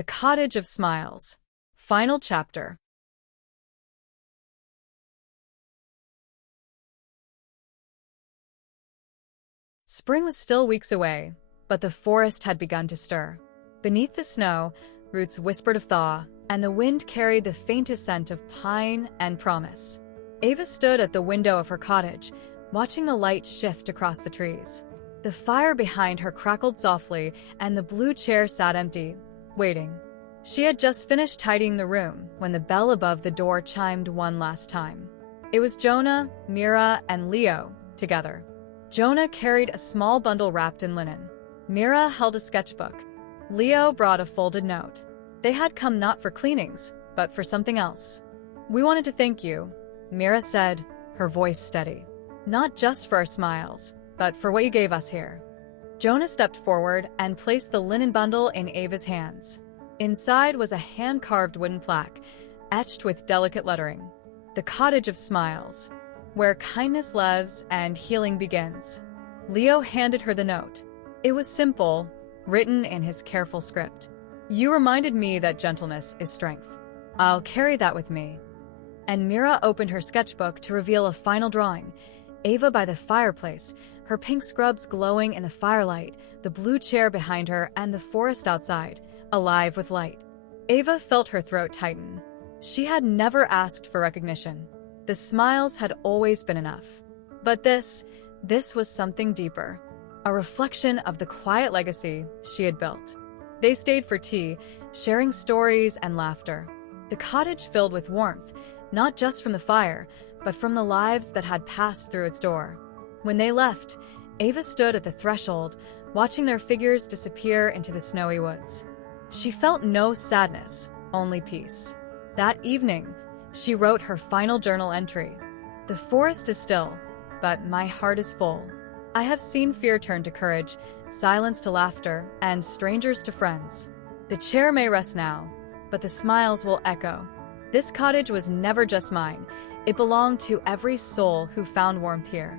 The Cottage of Smiles. Final chapter. Spring was still weeks away, but the forest had begun to stir. Beneath the snow, roots whispered of thaw, and the wind carried the faintest scent of pine and promise. Ava stood at the window of her cottage, watching the light shift across the trees. The fire behind her crackled softly, and the blue chair sat empty, waiting. She had just finished tidying the room when the bell above the door chimed one last time. It was Jonah, Mira, and Leo together. Jonah carried a small bundle wrapped in linen. Mira held a sketchbook. Leo brought a folded note. They had come not for cleanings, but for something else. "We wanted to thank you," Mira said, her voice steady. "Not just for our smiles, but for what you gave us here." Jonah stepped forward and placed the linen bundle in Ava's hands. Inside was a hand-carved wooden plaque, etched with delicate lettering. "The Cottage of Smiles, where kindness lives and healing begins." Leo handed her the note. It was simple, written in his careful script. "You reminded me that gentleness is strength. I'll carry that with me." And Mira opened her sketchbook to reveal a final drawing. Ava by the fireplace, her pink scrubs glowing in the firelight, the blue chair behind her, and the forest outside, alive with light. Ava felt her throat tighten. She had never asked for recognition. The smiles had always been enough. But this was something deeper. A reflection of the quiet legacy she had built. They stayed for tea, sharing stories and laughter. The cottage filled with warmth, not just from the fire, but from the lives that had passed through its door. When they left, Ava stood at the threshold, watching their figures disappear into the snowy woods. She felt no sadness, only peace. That evening, she wrote her final journal entry. "The forest is still, but my heart is full. I have seen fear turn to courage, silence to laughter, and strangers to friends. The chair may rest now, but the smiles will echo. This cottage was never just mine. It belonged to every soul who found warmth here."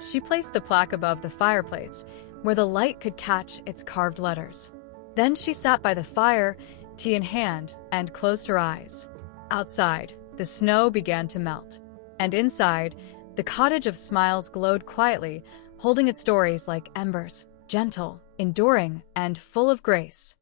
She placed the plaque above the fireplace, where the light could catch its carved letters. Then she sat by the fire, tea in hand, and closed her eyes. Outside, the snow began to melt. And inside, the Cottage of Smiles glowed quietly, holding its stories like embers, gentle, enduring, and full of grace.